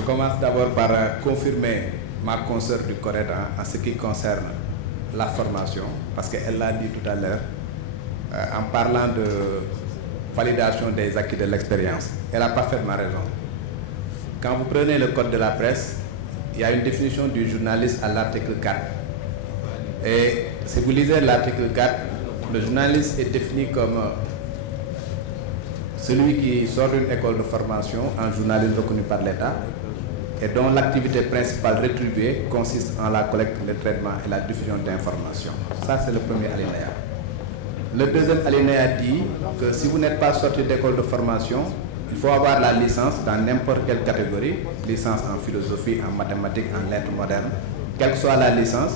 Je commence d'abord par confirmer ma consoeur du CORED en ce qui concerne la formation, parce qu'elle l'a dit tout à l'heure, en parlant de validation des acquis de l'expérience. Elle a parfaitement raison. Quand vous prenez le code de la presse, il y a une définition du journaliste à l'article 4. Et si vous lisez l'article 4, le journaliste est défini comme celui qui sort d'une école de formation en journalisme reconnu par l'État et dont l'activité principale rétribuée consiste en la collecte, le traitement et la diffusion d'informations. Ça, c'est le premier alinéa. Le deuxième alinéa dit que si vous n'êtes pas sorti d'école de formation, il faut avoir la licence dans n'importe quelle catégorie, licence en philosophie, en mathématiques, en lettres modernes, quelle que soit la licence.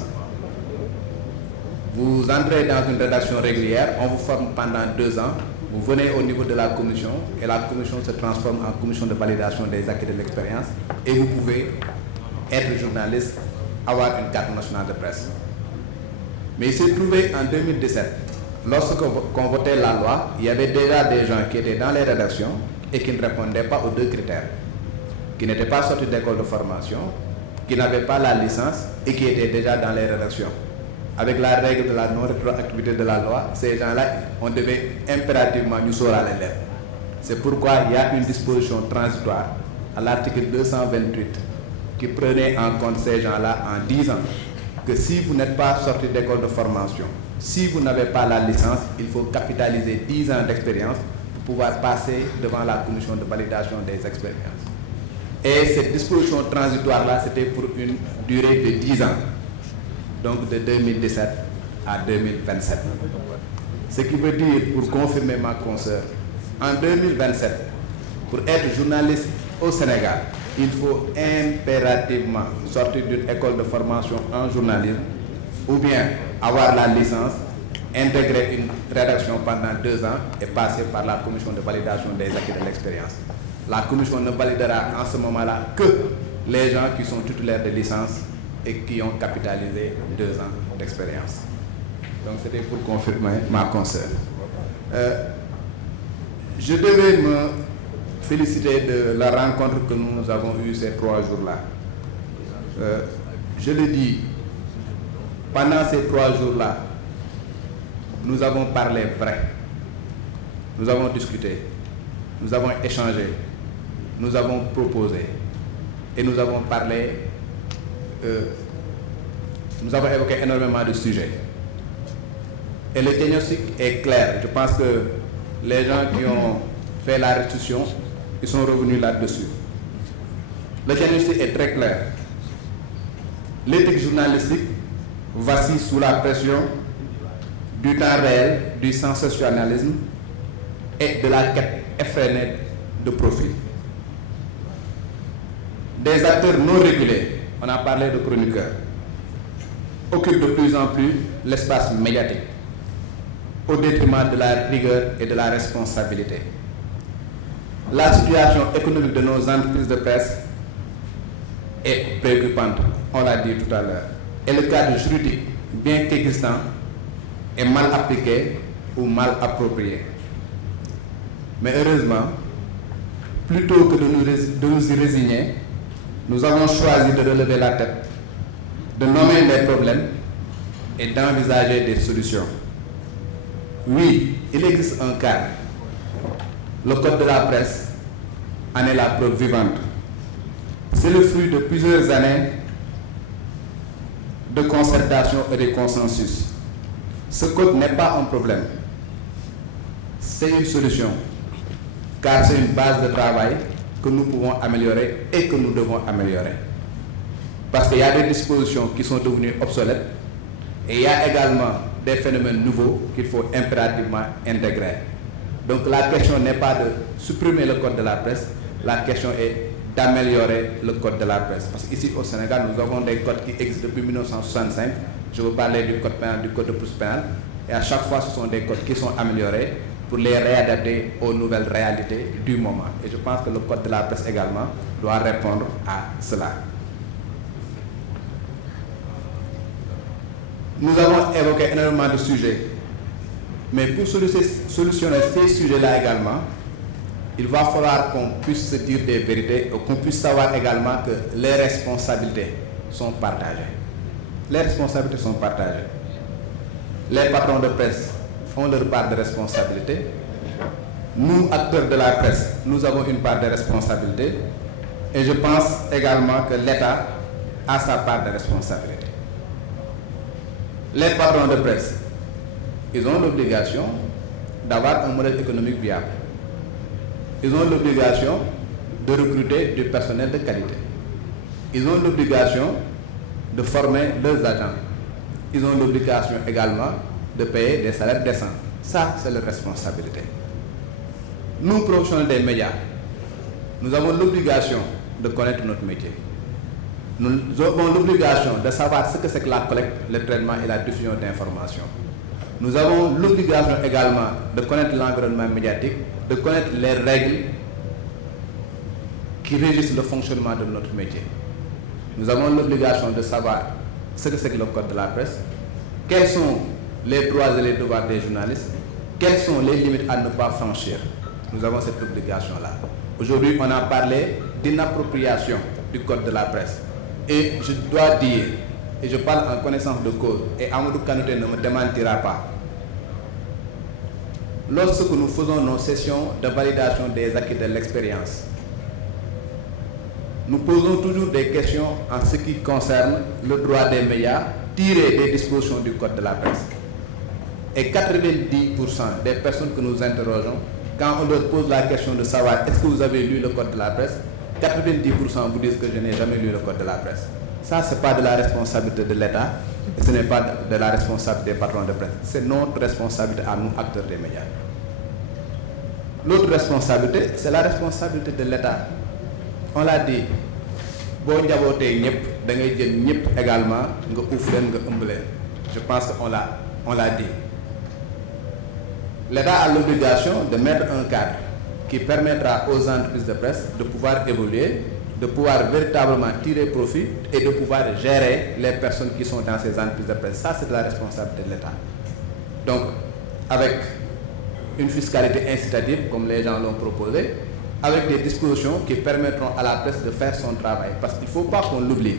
Vous entrez dans une rédaction régulière, on vous forme pendant 2 ans, vous venez au niveau de la commission et la commission se transforme en commission de validation des acquis de l'expérience et vous pouvez être journaliste, avoir une carte nationale de presse. Mais il s'est trouvé en 2017, lorsqu'on votait la loi, il y avait déjà des gens qui étaient dans les rédactions et qui ne répondaient pas aux 2 critères, qui n'étaient pas sortis d'école de formation, qui n'avaient pas la licence et qui étaient déjà dans les rédactions. Avec la règle de la non-rétroactivité de la loi, ces gens-là, on devait impérativement nous sauver les lèvres. C'est pourquoi il y a une disposition transitoire à l'article 228 qui prenait en compte ces gens-là en disant que si vous n'êtes pas sorti d'école de formation, si vous n'avez pas la licence, il faut capitaliser 10 ans d'expérience pour pouvoir passer devant la commission de validation des expériences. Et cette disposition transitoire-là, c'était pour une durée de 10 ans. Donc de 2017 à 2027. Ce qui veut dire, pour confirmer ma consoeur, en 2027, pour être journaliste au Sénégal, il faut impérativement sortir d'une école de formation en journalisme ou bien avoir la licence, intégrer une rédaction pendant 2 ans et passer par la commission de validation des acquis de l'expérience. La commission ne validera en ce moment-là que les gens qui sont titulaires de licence et qui ont capitalisé 2 ans d'expérience. Donc c'était pour confirmer ma consoeur. Je devais me féliciter de la rencontre que nous avons eue ces 3 jours-là. Je le dis, pendant ces 3 jours-là, nous avons parlé vrai. Nous avons discuté, nous avons échangé, nous avons proposé et nous avons parlé. Nous avons évoqué énormément de sujets. Et le diagnostic est clair. Je pense que les gens qui ont fait la restitution, ils sont revenus là-dessus. Le diagnostic est très clair. L'éthique journalistique vacille sous la pression du temps réel, du sensationnalisme et de la quête effrénée de profit. Des acteurs non régulés, on a parlé de chroniqueurs, occupent de plus en plus l'espace médiatique au détriment de la rigueur et de la responsabilité. La situation économique de nos entreprises de presse est préoccupante, on l'a dit tout à l'heure, et le cadre juridique, bien qu'existant, est mal appliqué ou mal approprié. Mais heureusement, plutôt que de nous y résigner, nous avons choisi de relever la tête, de nommer les problèmes et d'envisager des solutions. Oui, il existe un cadre. Le code de la presse en est la preuve vivante. C'est le fruit de plusieurs années de concertation et de consensus. Ce code n'est pas un problème, c'est une solution, car c'est une base de travail que nous pouvons améliorer et que nous devons améliorer. Parce qu'il y a des dispositions qui sont devenues obsolètes et il y a également des phénomènes nouveaux qu'il faut impérativement intégrer. Donc la question n'est pas de supprimer le code de la presse, la question est d'améliorer le code de la presse. Parce qu'ici au Sénégal, nous avons des codes qui existent depuis 1965. Je veux parler du code pénal, du code de procédure pénale. Et à chaque fois, ce sont des codes qui sont améliorés pour les réadapter aux nouvelles réalités du moment. Et je pense que le code de la presse également doit répondre à cela. Nous avons évoqué énormément de sujets, mais pour solutionner ces sujets-là également, il va falloir qu'on puisse se dire des vérités et qu'on puisse savoir également que les responsabilités sont partagées. Les responsabilités sont partagées. Les patrons de presse ont leur part de responsabilité. Nous, acteurs de la presse, nous avons une part de responsabilité. Et je pense également que l'État a sa part de responsabilité. Les patrons de presse, ils ont l'obligation d'avoir un modèle économique viable. Ils ont l'obligation de recruter du personnel de qualité. Ils ont l'obligation de former leurs agents. Ils ont l'obligation également de payer des salaires décents. Ça, c'est leur responsabilité. Nous, professionnels des médias, nous avons l'obligation de connaître notre métier. Nous avons l'obligation de savoir ce que c'est que la collecte, le traitement et la diffusion d'informations. Nous avons l'obligation également de connaître l'environnement médiatique, de connaître les règles qui régissent le fonctionnement de notre métier. Nous avons l'obligation de savoir ce que c'est que le code de la presse, quels sont les droits et les devoirs des journalistes, quelles sont les limites à ne pas franchir. Nous avons cette obligation-là. Aujourd'hui, on a parlé d'inappropriation du code de la presse. Et je dois dire, et je parle en connaissance de cause, et Amadou Kanouté ne me démentira pas, lorsque nous faisons nos sessions de validation des acquis de l'expérience, nous posons toujours des questions en ce qui concerne le droit des médias tiré des dispositions du code de la presse. Et 90% des personnes que nous interrogeons, quand on leur pose la question de savoir est-ce que vous avez lu le code de la presse, 90% vous disent que je n'ai jamais lu le code de la presse. Ça, ce n'est pas de la responsabilité de l'État et ce n'est pas de la responsabilité des patrons de presse. C'est notre responsabilité à nous, acteurs des médias. L'autre responsabilité, c'est la responsabilité de l'État. On l'a dit, bon diaboté ñep da ngay jël ñep également nga ouf len nga ëmb len. Je pense qu'on l'a dit. L'État a l'obligation de mettre un cadre qui permettra aux entreprises de presse de pouvoir évoluer, de pouvoir véritablement tirer profit et de pouvoir gérer les personnes qui sont dans ces entreprises de presse. Ça, c'est de la responsabilité de l'État. Donc, avec une fiscalité incitative, comme les gens l'ont proposé, avec des dispositions qui permettront à la presse de faire son travail. Parce qu'il ne faut pas qu'on l'oublie.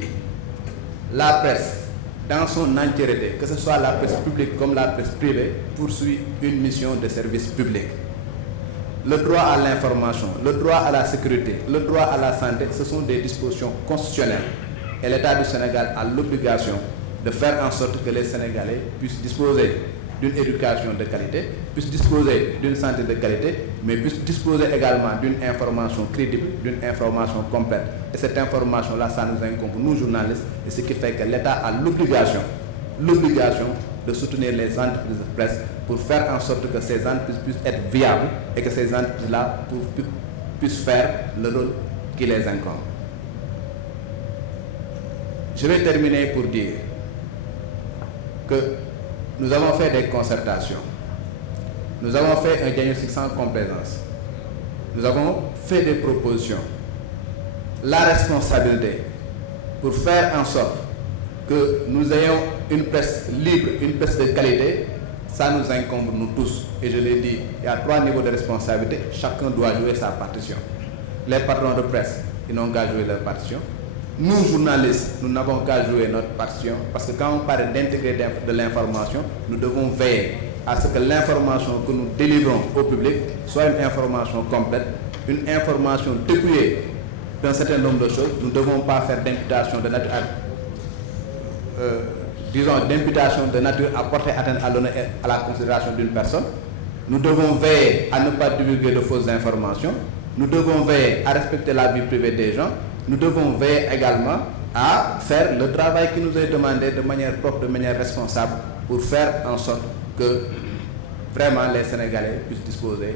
La presse, dans son entièreté, que ce soit la presse publique comme la presse privée, poursuit une mission de service public. Le droit à l'information, le droit à la sécurité, le droit à la santé, ce sont des dispositions constitutionnelles. Et l'État du Sénégal a l'obligation de faire en sorte que les Sénégalais puissent disposer d'une éducation de qualité, puissent disposer d'une santé de qualité, mais puissent disposer également d'une information crédible, d'une information complète. Et cette information-là, ça nous incombe, nous journalistes, et ce qui fait que l'État a l'obligation de soutenir les entreprises de presse pour faire en sorte que ces entreprises puissent être viables et que ces entreprises-là puissent faire le rôle qui les incombe. Je vais terminer pour dire que nous avons fait des concertations. Nous avons fait un diagnostic sans complaisance. Nous avons fait des propositions. La responsabilité pour faire en sorte que nous ayons une presse libre, une presse de qualité, ça nous incombe nous tous. Et je l'ai dit, il y a 3 niveaux de responsabilité. Chacun doit jouer sa partition. Les patrons de presse, ils n'ont qu'à jouer leur partition. Nous, journalistes, nous n'avons qu'à jouer notre partition parce que quand on parle d'intégrer de l'information, nous devons veiller à ce que l'information que nous délivrons au public soit une information complète, une information dépouillée d'un certain nombre de choses. Nous ne devons pas faire d'imputation de nature d'imputation de nature à porter atteinte à l'honneur et à la considération d'une personne. Nous devons veiller à ne pas divulguer de fausses informations. Nous devons veiller à respecter la vie privée des gens. Nous devons veiller également à faire le travail qui nous est demandé de manière propre, de manière responsable, pour faire en sorte que vraiment les Sénégalais puissent disposer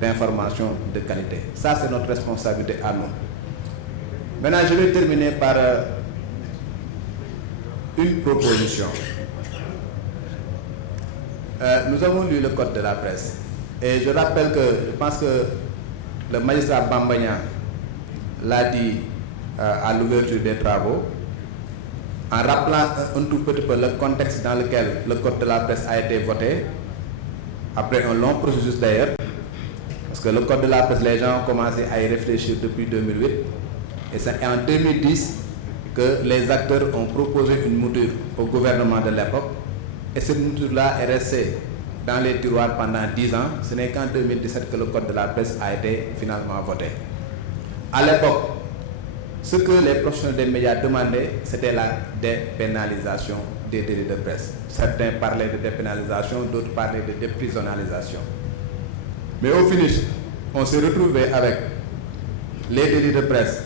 d'informations de qualité. Ça, c'est notre responsabilité à nous. Maintenant, je vais terminer par une proposition. Nous avons lu le code de la presse. Et je rappelle que, je pense que le magistrat Bambagna l'a dit à l'ouverture des travaux, en rappelant un tout petit peu le contexte dans lequel le code de la presse a été voté, après un long processus d'ailleurs. Parce que le code de la presse, les gens ont commencé à y réfléchir depuis 2008. Et c'est en 2010 que les acteurs ont proposé une mouture au gouvernement de l'époque. Et cette mouture-là est restée dans les tiroirs pendant 10 ans. Ce n'est qu'en 2017 que le code de la presse a été finalement voté. À l'époque, ce que les professionnels des médias demandaient, c'était la dépénalisation des délits de presse. Certains parlaient de dépénalisation, d'autres parlaient de déprisonnalisation. Mais au finish, on s'est retrouvé avec les délits de presse,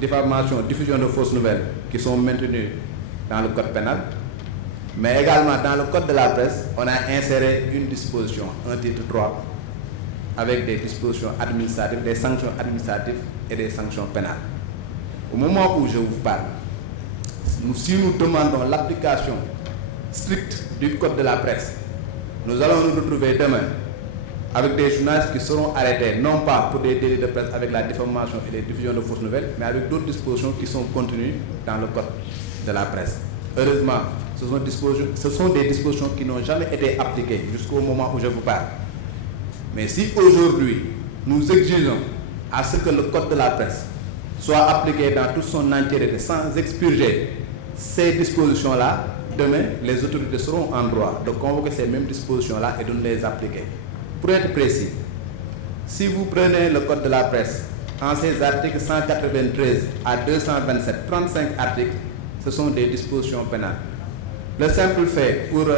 diffamation, diffusion de fausses nouvelles qui sont maintenus dans le code pénal. Mais également dans le code de la presse, on a inséré une disposition, un titre 3, avec des dispositions administratives, des sanctions administratives et des sanctions pénales. Au moment où je vous parle, si nous demandons l'application stricte du code de la presse, nous allons nous retrouver demain avec des journalistes qui seront arrêtés, non pas pour des délits de presse avec la diffamation et les diffusions de fausses nouvelles, mais avec d'autres dispositions qui sont contenues dans le code de la presse. Heureusement, ce sont des dispositions qui n'ont jamais été appliquées jusqu'au moment où je vous parle. Mais si aujourd'hui, nous exigeons à ce que le code de la presse soit appliqué dans toute son entièreté sans expurger ces dispositions-là, demain, les autorités seront en droit de convoquer ces mêmes dispositions-là et de nous les appliquer. Pour être précis, si vous prenez le code de la presse, en ses articles 193 à 227, 35 articles, ce sont des dispositions pénales. Le simple fait pour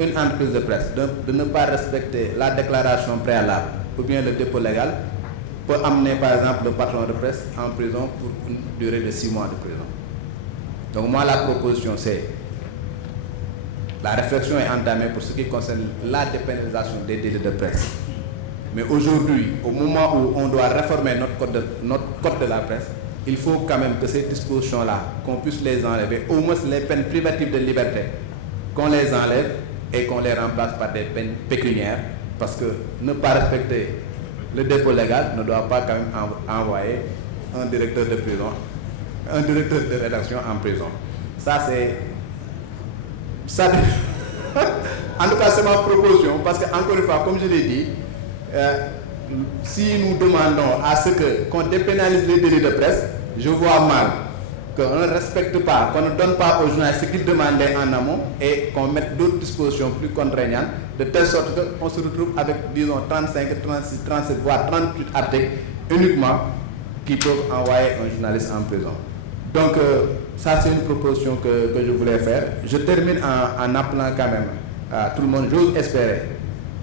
une entreprise de presse de ne pas respecter la déclaration préalable ou bien le dépôt légal peut amener par exemple le patron de presse en prison pour une durée de 6 mois de prison. Donc moi la proposition c'est, la réflexion est entamée pour ce qui concerne la dépénalisation des délits de presse. Mais aujourd'hui, au moment où on doit réformer notre code de la presse, il faut quand même que ces dispositions-là, qu'on puisse les enlever, au moins les peines privatives de liberté, qu'on les enlève et qu'on les remplace par des peines pécuniaires, parce que ne pas respecter le dépôt légal ne doit pas quand même envoyer un directeur de prison, un directeur de rédaction en prison. Ça c'est... Ça, en tout cas, c'est ma proposition, parce que encore une fois, comme je l'ai dit, si nous demandons à ce qu'on dépénalise les délits de presse, je vois mal qu'on ne respecte pas, qu'on ne donne pas aux journalistes ce qu'ils demandaient en amont et qu'on mette d'autres dispositions plus contraignantes, de telle sorte qu'on se retrouve avec, disons, 35, 36, 37, voire 38 articles uniquement qui peuvent envoyer un journaliste en prison. Donc, ça c'est une proposition que je voulais faire. Je termine en appelant quand même à tout le monde. J'ose espérer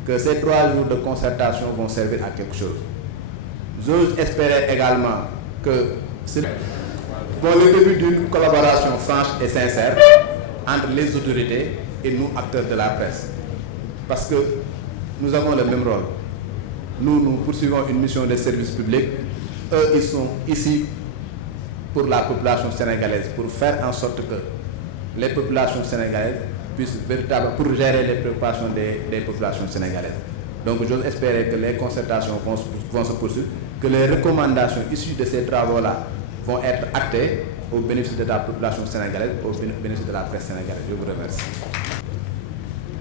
que ces 3 jours de concertation vont servir à quelque chose. J'ose espérer également que c'est le début d'une collaboration franche et sincère entre les autorités et nous, acteurs de la presse. Parce que nous avons le même rôle. Nous poursuivons une mission de service public. Eux, ils sont ici pour la population sénégalaise, pour faire en sorte que les populations sénégalaises puissent véritablement, pour gérer les préoccupations des populations sénégalaises. Donc j'ose espérer que les concertations vont se poursuivre, que les recommandations issues de ces travaux-là vont être actées au bénéfice de la population sénégalaise, au bénéfice de la presse sénégalaise. Je vous remercie.